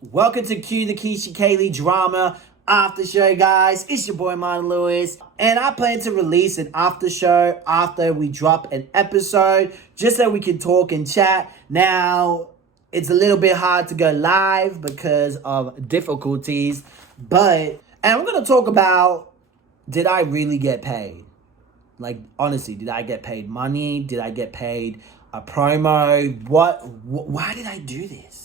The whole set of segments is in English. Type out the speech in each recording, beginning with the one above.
Welcome to the Keesha Kaylee drama after show, guys. It's your boy Martin Lewis, and I plan to release an after show after we drop an episode, just so we can talk and chat. Now, it's a little bit hard to go live because of difficulties, and I'm gonna talk about, did I really get paid? Like, honestly, did I get paid money? Did I get paid a promo? Why did I do this?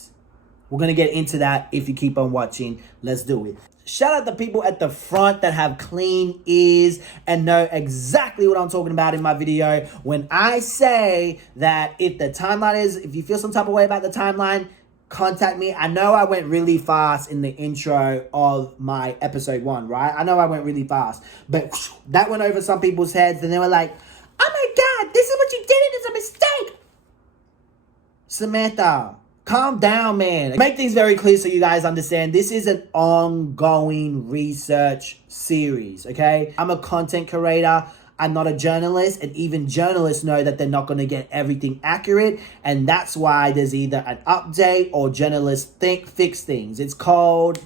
We're going to get into that if you keep on watching. Let's do it. Shout out the people at the front that have clean ears and know exactly what I'm talking about in my video. When I say that if you feel some type of way about the timeline, contact me. I know I went really fast in the intro of my episode 1, right? I know I went really fast, but that went over some people's heads and they were like, oh my God, this is what you did and it's a mistake. Samantha, calm down, man. Make things very clear so you guys understand. This is an ongoing research series, okay? I'm a content creator. I'm not a journalist, and even journalists know that they're not going to get everything accurate, and that's why there's either an update or journalists fix things. It's called,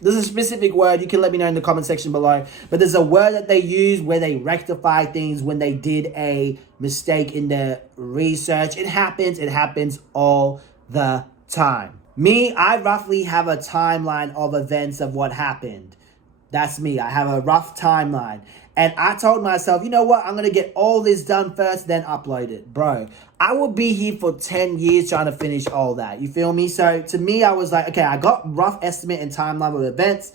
there's a specific word, you can let me know in the comment section below, but there's a word that they use where they rectify things when they did a mistake in their research. It happens all the time. Me, I roughly have a timeline of events of what happened. That's me. I have a rough timeline. And I told myself, you know what? I'm going to get all this done first, then upload it. Bro, I will be here for 10 years trying to finish all that. You feel me? So to me, I was like, okay, I got rough estimate and timeline of events.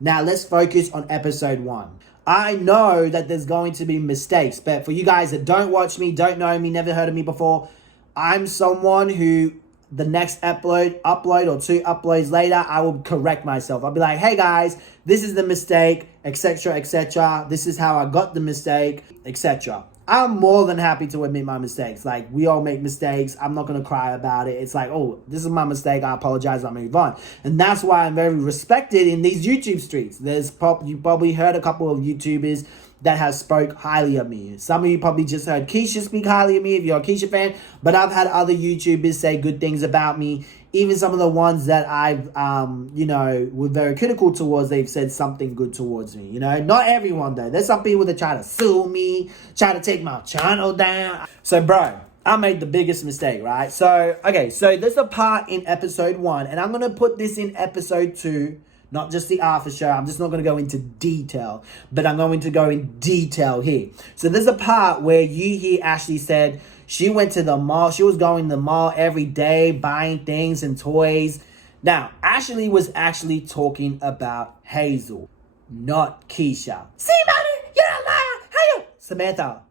Now let's focus on episode 1. I know that there's going to be mistakes, but for you guys that don't watch me, don't know me, never heard of me before, I'm someone who the next upload or 2 uploads later, I will correct myself. I'll be like, hey guys, this is the mistake, etc., etc. This is how I got the mistake, etc. I'm more than happy to admit my mistakes. Like, we all make mistakes. I'm not going to cry about it. It's like, oh, this is my mistake. I apologize. I move on. And that's why I'm very respected in these YouTube streets. You probably heard a couple of YouTubers that has spoke highly of me. Some of you probably just heard Keesha speak highly of me if you're a Keesha fan, but I've had other YouTubers say good things about me. Even some of the ones that I've, were very critical towards, they've said something good towards me, Not everyone, though. There's some people that try to sue me, try to take my channel down. So, bro, I made the biggest mistake, right? So, okay, so there's a part in episode 1, and I'm going to put this in episode 2, not just the after show. I'm just not going to go into detail, but I'm going to go in detail here. So there's a part where you hear Ashley said she went to the mall. She was going to the mall every day, buying things and toys. Now, Ashley was actually talking about Hazel, not Keesha. See, mommy, you're a liar. How you? Samantha,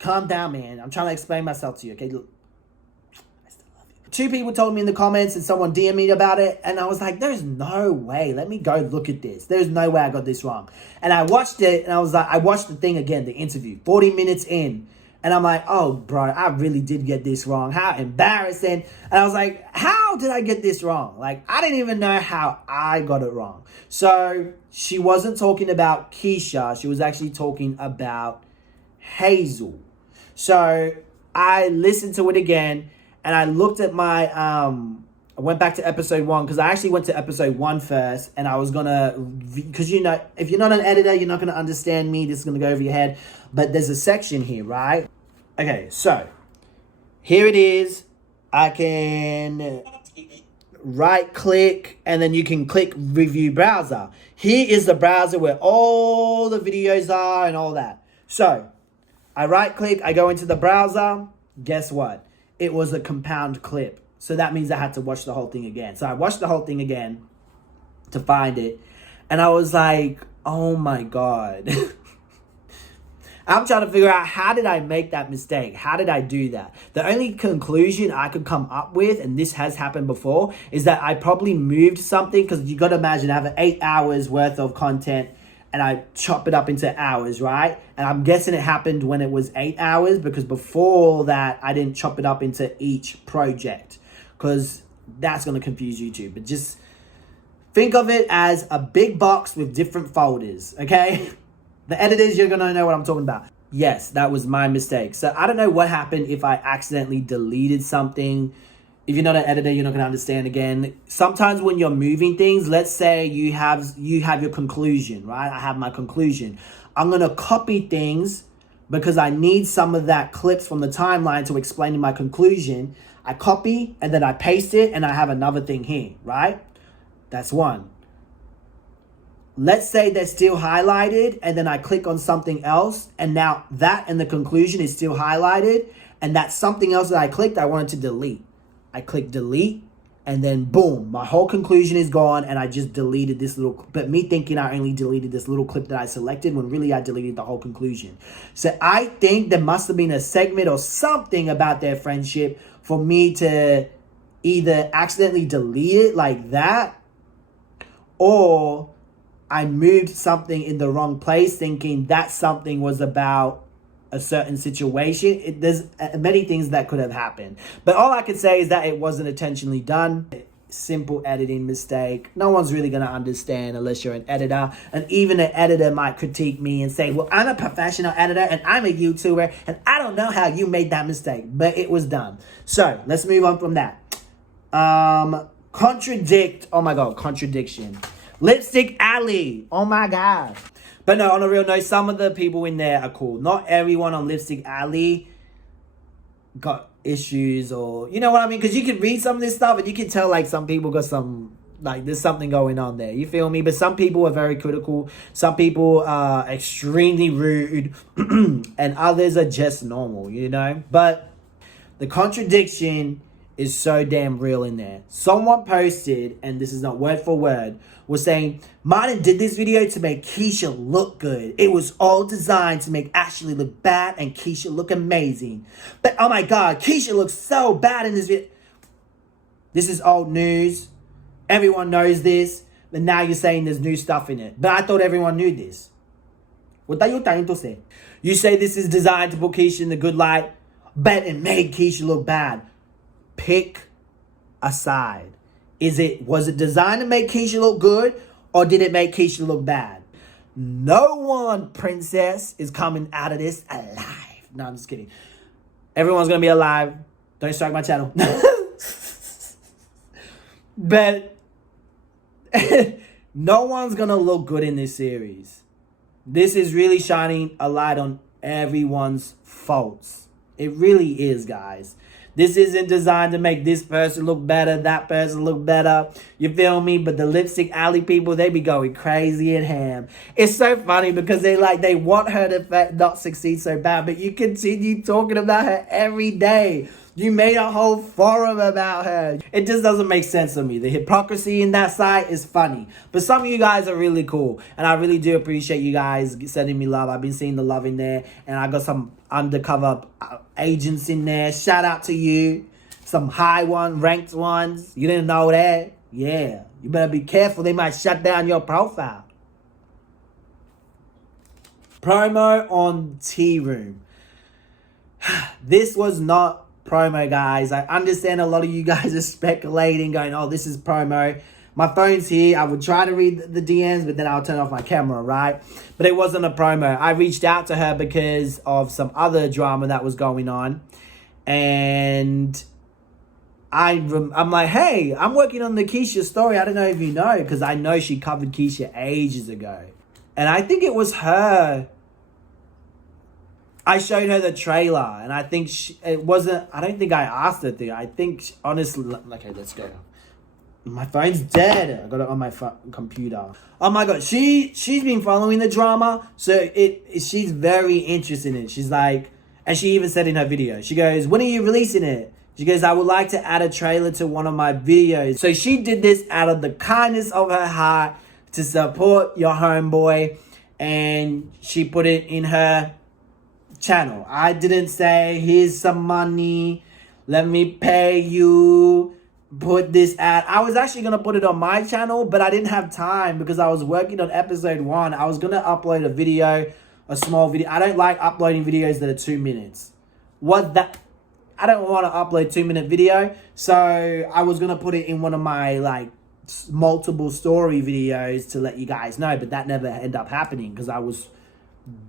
calm down, man. I'm trying to explain myself to you, okay? Look. 2 people told me in the comments and someone DM'd me about it. And I was like, there's no way. Let me go look at this. There's no way I got this wrong. And I watched it and I was like, I watched the thing again, the interview, 40 minutes in. And I'm like, oh, bro, I really did get this wrong. How embarrassing. And I was like, how did I get this wrong? Like, I didn't even know how I got it wrong. So she wasn't talking about Keesha. She was actually talking about Hazel. So I listened to it again. And I looked at my, I went back to episode 1 because I actually went to episode 1 first. And I was going to, because if you're not an editor, you're not going to understand me. This is going to go over your head. But there's a section here, right? Okay, so here it is. I can right click and then you can click review browser. Here is the browser where all the videos are and all that. So I right click, I go into the browser. Guess what? It was a compound clip. So that means I had to watch the whole thing again. So I watched the whole thing again to find it. And I was like, oh my God. I'm trying to figure out, how did I make that mistake? How did I do that? The only conclusion I could come up with, and this has happened before, is that I probably moved something, because you got to imagine I have 8 hours worth of content and I chop it up into hours, right? And I'm guessing it happened when it was 8 hours, because before that, I didn't chop it up into each project, because that's going to confuse YouTube. But just think of it as a big box with different folders, okay? The editors, you're going to know what I'm talking about. Yes, that was my mistake. So I don't know what happened if I accidentally deleted something. If you're not an editor, you're not going to understand again. Sometimes when you're moving things, let's say you have your conclusion, right? I have my conclusion. I'm going to copy things because I need some of that clips from the timeline to explain my conclusion. I copy and then I paste it and I have another thing here, right? That's one. Let's say they're still highlighted and then I click on something else and now that and the conclusion is still highlighted and that something else that I clicked, I wanted to delete. I click delete and then boom, my whole conclusion is gone and I just deleted this little, but me thinking I only deleted this little clip that I selected when really I deleted the whole conclusion. So I think there must have been a segment or something about their friendship for me to either accidentally delete it like that or I moved something in the wrong place thinking that something was about a certain situation. There's many things that could have happened. But all I can say is that it wasn't intentionally done. Simple editing mistake. No one's really going to understand unless you're an editor. And even an editor might critique me and say, well, I'm a professional editor and I'm a YouTuber and I don't know how you made that mistake. But it was done. So let's move on from that. Contradict. Oh my God, contradiction. Lipstick Alley. Oh my God. But no, on a real note, some of the people in there are cool. Not everyone on Lipstick Alley got issues or, you know what I mean? Because you can read some of this stuff and you can tell like some people got some, like there's something going on there. You feel me? But some people are very critical. Some people are extremely rude and others are just normal, you know? But the contradiction is so damn real in there. Someone posted, and this is not word for word, was saying, Martin did this video to make Keesha look good. It was all designed to make Ashley look bad and Keesha look amazing. But oh my God, Keesha looks so bad in this video. This is old news. Everyone knows this. But now you're saying there's new stuff in it. But I thought everyone knew this. What are you trying to say? You say this is designed to put Keesha in the good light, but it made Keesha look bad. Pick a side. Was it designed to make Keesha look good or did it make Keesha look bad? No one, princess, is coming out of this alive. No, I'm just kidding. Everyone's going to be alive. Don't strike my channel. But no one's going to look good in this series. This is really shining a light on everyone's faults. It really is, guys. This isn't designed to make this person look better, that person look better. You feel me? But the Lipstick Alley people, they be going crazy and ham. It's so funny because they want her to not succeed so bad, but you continue talking about her every day. You made a whole forum about her. It just doesn't make sense to me. The hypocrisy in that side is funny. But some of you guys are really cool. And I really do appreciate you guys sending me love. I've been seeing the love in there. And I got some undercover agents in there. Shout out to you. Some high one, ranked ones. You didn't know that? Yeah. You better be careful. They might shut down your profile. Promo on Tea Room. This was not promo, guys. I understand a lot of you guys are speculating, going, oh, this is promo. My phone's here. I would try to read the DMs, but then I'll turn off my camera, right? But it wasn't a promo. I reached out to her because of some other drama that was going on. And I'm like, hey, I'm working on the Keesha story. I don't know if you know, because I know she covered Keesha ages ago. And I think it was her. I showed her the trailer, and I think it wasn't, I don't think I asked her to. I think, honestly, okay, let's go. My phone's dead. I got it on my computer. Oh my God, she's been following the drama, so she's very interested in it. She's like, and she even said in her video, she goes, when are you releasing it? She goes, I would like to add a trailer to one of my videos. So she did this out of the kindness of her heart to support your homeboy, and she put it in her channel. I didn't say, here's some money, let me pay you, put this ad. I was actually going to put it on my channel, but I didn't have time because I was working on episode 1. I was going to upload a video, a small video. I don't like uploading videos that are 2 minutes. I don't want to upload 2-minute video. So I was going to put it in one of my like multiple story videos to let you guys know, but that never ended up happening because I was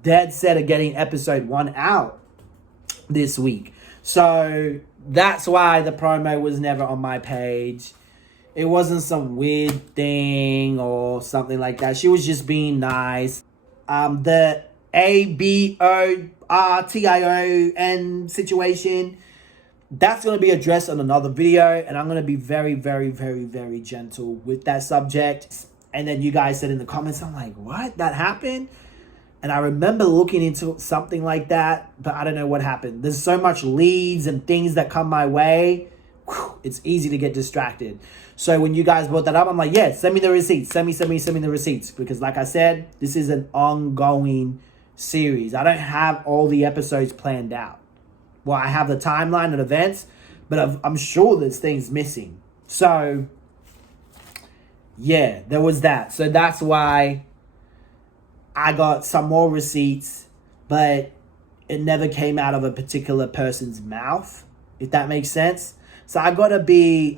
dead set of getting episode 1 out this week. So that's why the promo was never on my page. It wasn't some weird thing or something like that. She was just being nice. The ABORTION situation, that's going to be addressed on another video, and I'm going to be very, very, very, very gentle with that subject. And then you guys said in the comments, I'm like, what? That happened? And I remember looking into something like that, but I don't know what happened. There's so much leads and things that come my way. Whew, it's easy to get distracted. So when you guys brought that up, I'm like, yeah, send me the receipts. Send me the receipts. Because like I said, this is an ongoing series. I don't have all the episodes planned out. Well, I have the timeline of events, but I'm sure there's things missing. So, yeah, there was that. So that's why I got some more receipts, but it never came out of a particular person's mouth, if that makes sense. So I gotta be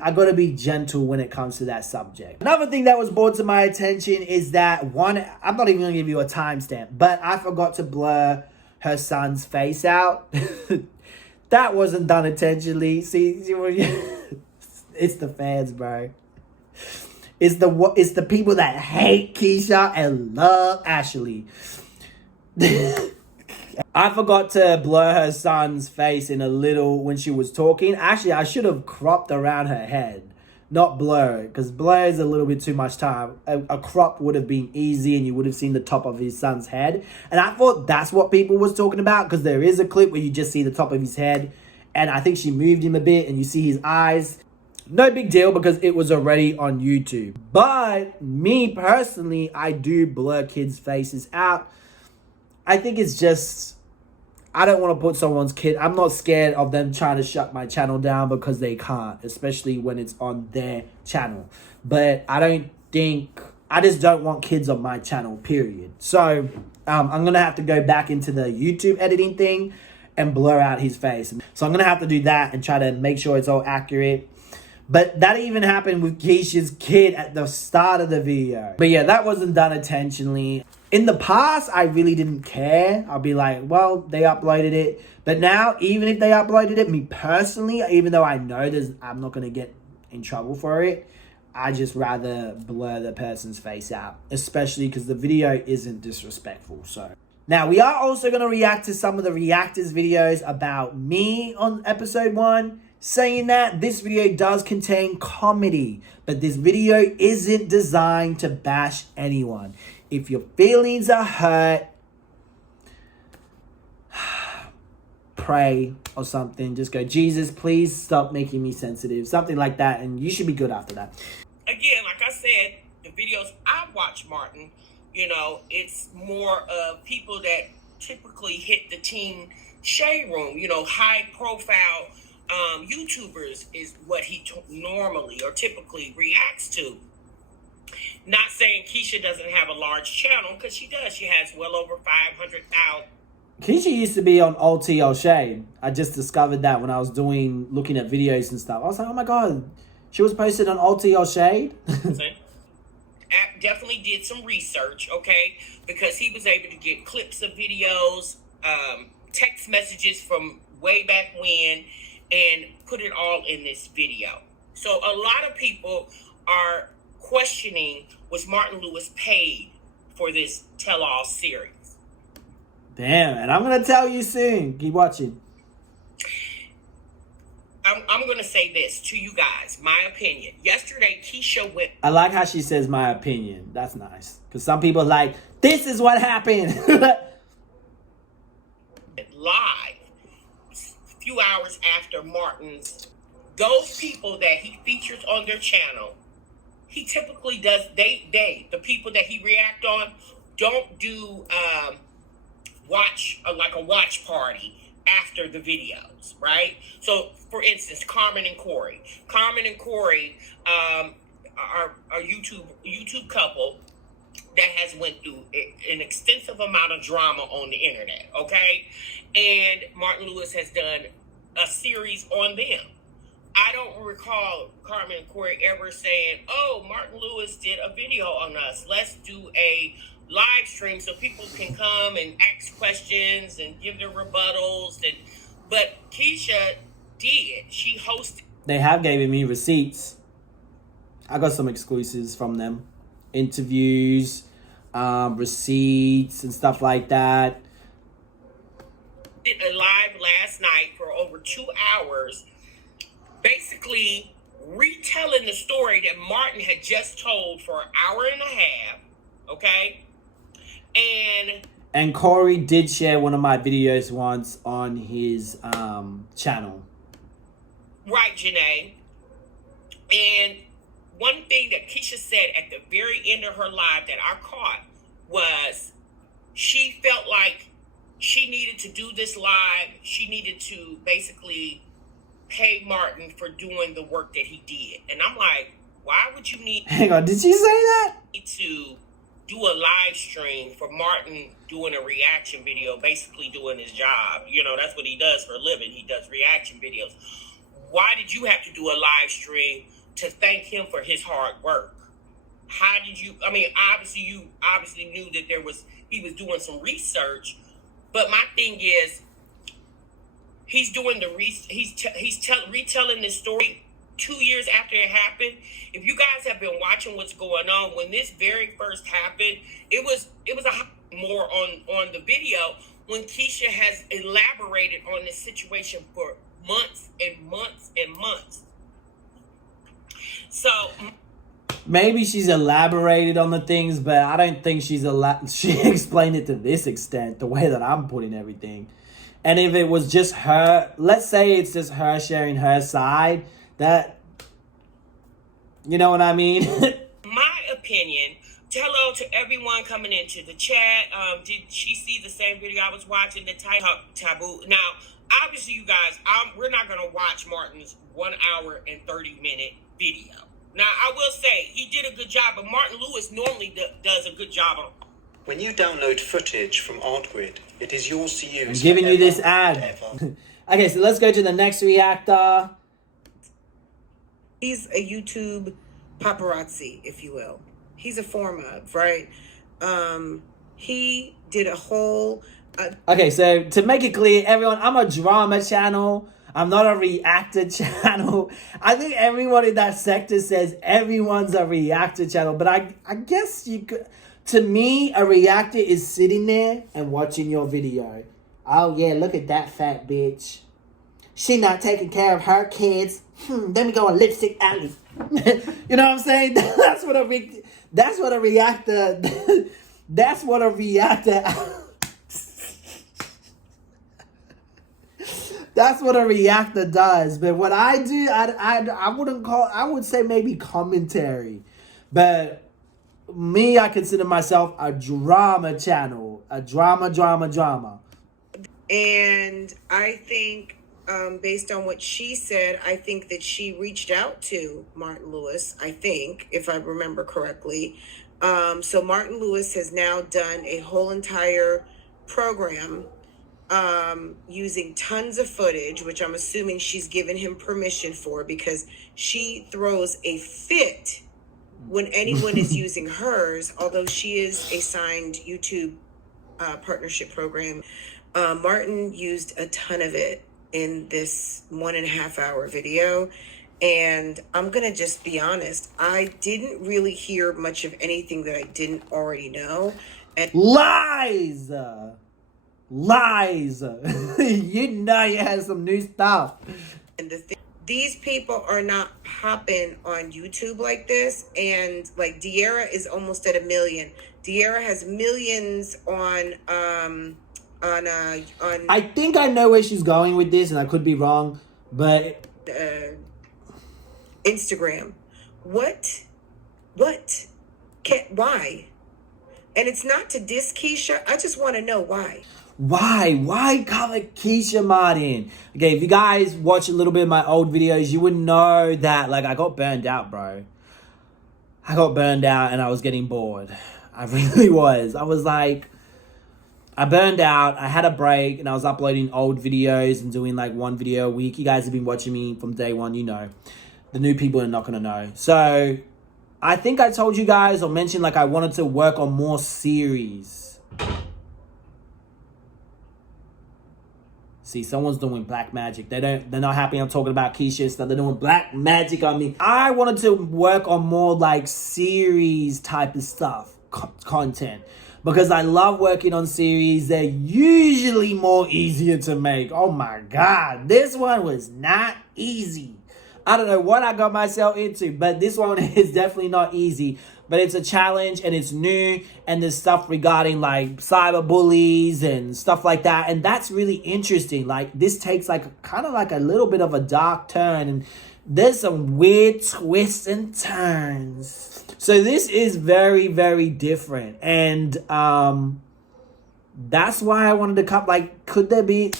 gentle when it comes to that subject. Another thing that was brought to my attention is that I'm not even gonna give you a timestamp, but I forgot to blur her son's face out. That wasn't done intentionally. See it's the fans, bro. It's the people that hate Keesha and love Ashley. I forgot to blur her son's face in a little when she was talking. Actually, I should have cropped around her head, not blur, because blur is a little bit too much time. A crop would have been easy and you would have seen the top of his son's head. And I thought that's what people was talking about, because there is a clip where you just see the top of his head. And I think she moved him a bit and you see his eyes. No big deal because it was already on YouTube. But me personally, I do blur kids' faces out. I think it's just, I don't want to put someone's kid, I'm not scared of them trying to shut my channel down because they can't, especially when it's on their channel. But I just don't want kids on my channel, period. So I'm going to have to go back into the YouTube editing thing and blur out his face. So I'm going to have to do that and try to make sure it's all accurate. But that even happened with Keisha's kid at the start of the video. But yeah, that wasn't done intentionally. In the past, I really didn't care. I'll be like, well, they uploaded it. But now, even if they uploaded it, me personally, even though I know I'm not going to get in trouble for it, I just rather blur the person's face out. Especially because the video isn't disrespectful. So now, we are also going to react to some of the reactors' videos about me on episode 1. Saying that this video does contain comedy, but this video isn't designed to bash anyone. If your feelings are hurt, pray or something. Just go, Jesus, please stop making me sensitive. Something like that, and you should be good after that. Again, like I said, the videos I watch, Martin, it's more of people that typically hit the teen shade room, high profile YouTubers is what he normally or typically reacts to. Not saying Keesha doesn't have a large channel, because she does. She has well over 500,000. Keesha used to be on OTL Shade. I just discovered that when I was looking at videos and stuff. I was like, oh my God, she was posted on OTL Shade? Definitely did some research, okay? Because he was able to get clips of videos, text messages from way back when, and put it all in this video. So a lot of people are questioning, was Martin Lewis paid for this tell-all series? Damn, and I'm going to tell you soon. Keep watching. I'm going to say this to you guys, my opinion. Yesterday, Keesha went... I like how she says my opinion. That's nice. Because some people are like, this is what happened. Live. Few hours after Martin's, those people that he features on their channel, he typically does, the people that he react on don't do a watch party after the videos, right? So for instance, Carmen and Corey are a YouTube couple that has went through an extensive amount of drama on the internet, okay? And Martin Lewis has done a series on them. I don't recall Carmen and Corey ever saying, oh, Martin Lewis did a video on us. Let's do a live stream so people can come and ask questions and give their rebuttals. And But Keesha did. She hosted. They have given me receipts. I got some exclusives from them. Interviews, receipts, and stuff like that. Did a live last night for over 2 hours, basically retelling the story that Martin had just told for an hour and a half. Okay? And Corey did share one of my videos once on his channel. Right, Janae. And one thing that Keesha said at the very end of her live that I caught was she felt like she needed to do this live. She needed to basically pay Martin for doing the work that he did. And I'm like, why would you need... Hang on, did she say that? ...to do a live stream for Martin doing a reaction video, basically doing his job? You know, that's what he does for a living. He does reaction videos. Why did you have to do a live stream to thank him for his hard work? How did you... I mean, obviously, you obviously knew that he was doing some research. But my thing is, he's doing retelling this story 2 years after it happened. If you guys have been watching what's going on, when this very first happened, it was more on the video when Keesha has elaborated on this situation for months and months and months. So maybe she's elaborated on the things, but I don't think she explained it to this extent, the way that I'm putting everything. And if it was just her, let's say it's just her sharing her side, that, you know what I mean? My opinion, hello to everyone coming into the chat. Did she see the same video I was watching, the taboo? Now, obviously, you guys, we're not going to watch Martin's 1 hour and 30-minute video. Now, I will say, he did a good job, but Martin Lewis normally does a good job on. When you download footage from ArtGrid, it is yours to use. I'm giving you this ad. Okay, so let's go to the next reactor. He's a YouTube paparazzi, if you will. He's a form of, right? He did a whole... Okay, so to make it clear, everyone, I'm a drama channel. I'm not a reactor channel. I think everyone in that sector says everyone's a reactor channel. But I guess you could... To me, a reactor is sitting there and watching your video. Oh, yeah, look at that fat bitch. She not taking care of her kids. Let me go on Lipstick Alley. You know what I'm saying? That's what a reactor... That's what a reactor That's what a reactor does. But what I do, I wouldn't call... I would say maybe commentary. But me, I consider myself a drama channel. A drama. And I think, based on what she said, I think that she reached out to Martin Lewis, I think, if I remember correctly. So Martin Lewis has now done a whole entire program using tons of footage, which I'm assuming she's given him permission for, because she throws a fit when anyone is using hers, although she is a signed YouTube partnership program. Martin used a ton of it in this 1.5 hour video. And I'm going to just be honest. I didn't really hear much of anything that I didn't already know. And Lies! You know you had some new stuff. And these people are not popping on YouTube like this. And like De'Ara is almost at 1 million. De'Ara has millions on I think I know where she's going with this, and I could be wrong, but Instagram. What? Why? And it's not to diss Keesha. I just want to know why. Why cover Keesha Martin? Okay, if you guys watch a little bit of my old videos, you would know that, like, I got burned out, bro. I got burned out and I was getting bored. I really was. I was like, I burned out. I had a break and I was uploading old videos and doing like 1 video a week. You guys have been watching me from day one, you know. The new people are not going to know. So I think I told you guys or mentioned like I wanted to work on more series. See, someone's doing black magic. They're not happy I'm talking about Keesha and stuff. They're doing black magic on me. I wanted to work on more like series type of stuff, content. Because I love working on series. They're usually more easier to make. Oh my God. This one was not easy. I don't know what I got myself into, but this one is definitely not easy. But it's a challenge and it's new, and there's stuff regarding like cyber bullies and stuff like that. And that's really interesting. Like this takes like kind of like a little bit of a dark turn, and there's some weird twists and turns. So this is very, very different. And that's why I wanted to come. Like, could there be,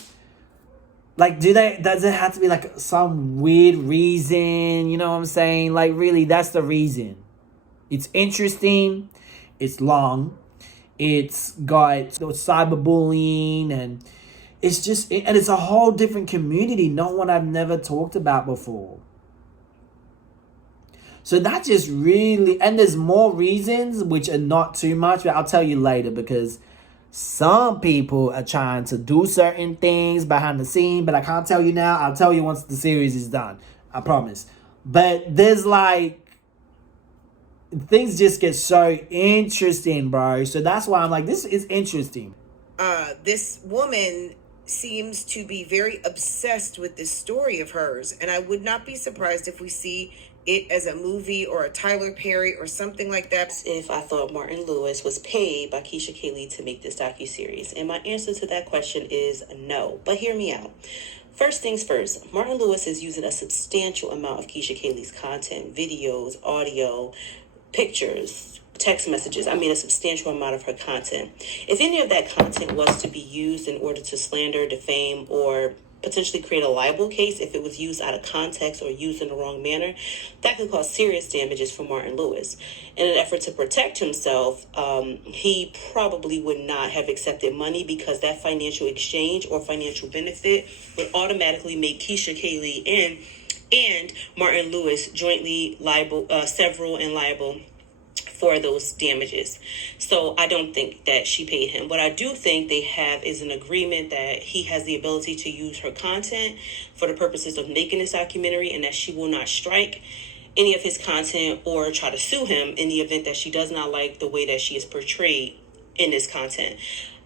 like, does it have to be like some weird reason? You know what I'm saying? Like, really, that's the reason. It's interesting. It's long. It's got cyberbullying, and it's just, and it's a whole different community. No one I've never talked about before. So that just really, and there's more reasons which are not too much, but I'll tell you later, because some people are trying to do certain things behind the scene, but I can't tell you now. I'll tell you once the series is done. I promise. But there's like, things just get so interesting, bro. So that's why I'm like, this is interesting. This woman seems to be very obsessed with this story of hers, and I would not be surprised if we see it as a movie or a Tyler Perry or something like that. If I thought Martin Lewis was paid by Keesha Kaylee to make this docuseries, and my answer to that question is no. But hear me out. First things first, Martin Lewis is using a substantial amount of Keesha Kaylee's content, videos, audio, pictures, text messages. I mean, a substantial amount of her content. If any of that content was to be used in order to slander, defame, or potentially create a libel case, if it was used out of context or used in the wrong manner, that could cause serious damages for Martin Lewis. In an effort to protect himself, he probably would not have accepted money, because that financial exchange or financial benefit would automatically make Keesha Kaylee and Martin Lewis jointly several and liable for those damages. So I don't think that she paid him. What I do think they have is an agreement that he has the ability to use her content for the purposes of making this documentary, and that she will not strike any of his content or try to sue him in the event that she does not like the way that she is portrayed in this content.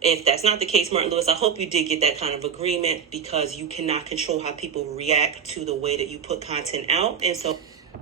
If that's not the case, Martin Lewis, I hope you did get that kind of agreement, because you cannot control how people react to the way that you put content out. And so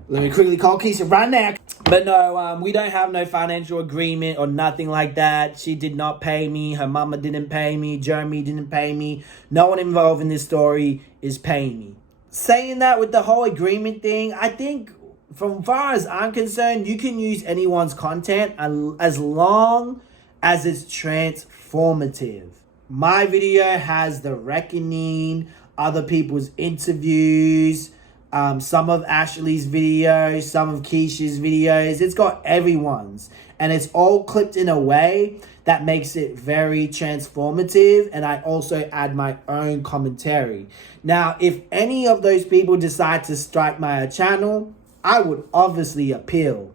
let me quickly call Keesha right now. But no, we don't have no financial agreement or nothing like that. She did not pay me. Her mama didn't pay me. Jeremy didn't pay me. No one involved in this story is paying me. Saying that, with the whole agreement thing, I think, from far as I'm concerned, you can use anyone's content as long as it's transformative. My video has the reckoning, other people's interviews, some of Ashley's videos, some of Keisha's videos. It's got everyone's, and it's all clipped in a way that makes it very transformative. And I also add my own commentary. Now, if any of those people decide to strike my channel, I would obviously appeal.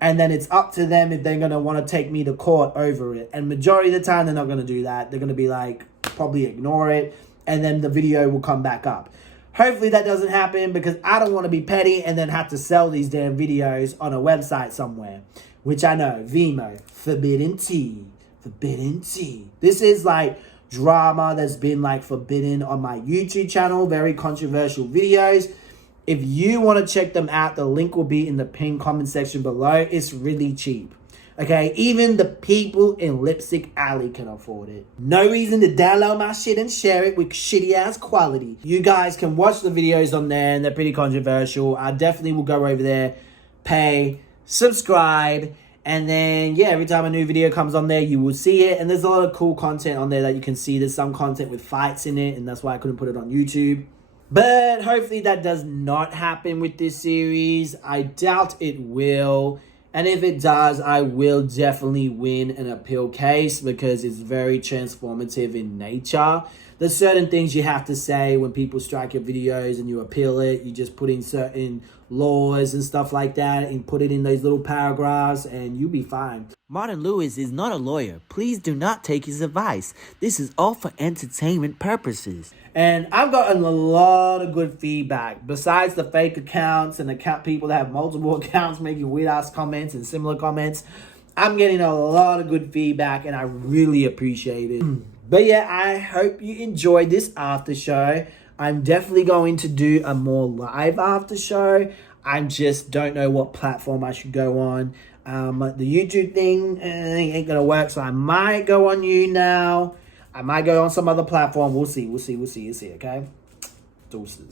And then it's up to them if they're going to want to take me to court over it. And majority of the time, they're not going to do that. They're going to be like, probably ignore it, and then the video will come back up. Hopefully that doesn't happen, because I don't want to be petty and then have to sell these damn videos on a website somewhere. Which I know, Vimeo, forbidden tea. Forbidden tea. This is like drama that's been like forbidden on my YouTube channel. Very controversial videos. If you want to check them out, the link will be in the pinned comment section below. It's really cheap. Okay, even the people in Lipstick Alley can afford it. No reason to download my shit and share it with shitty ass quality. You guys can watch the videos on there, and they're pretty controversial. I definitely will go over there, pay, subscribe, and then, yeah, every time a new video comes on there, you will see it. And there's a lot of cool content on there that you can see. There's some content with fights in it, and that's why I couldn't put it on YouTube. But hopefully that does not happen with this series. I doubt it will. And if it does, I will definitely win an appeal case, because it's very transformative in nature. there's certain things you have to say when people strike your videos and you appeal it. You just put in certain laws and stuff like that and put it in those little paragraphs and you'll be fine. Martin Lewis is not a lawyer. Please do not take his advice. This is all for entertainment purposes. And I've gotten a lot of good feedback. Besides the fake accounts and people that have multiple accounts making weird-ass comments and similar comments, I'm getting a lot of good feedback and I really appreciate it. But yeah, I hope you enjoyed this after show. I'm definitely going to do a more live after show. I just don't know what platform I should go on. The YouTube thing ain't gonna work, so I might go on you now. I might go on some other platform. We'll see, okay? Deuces.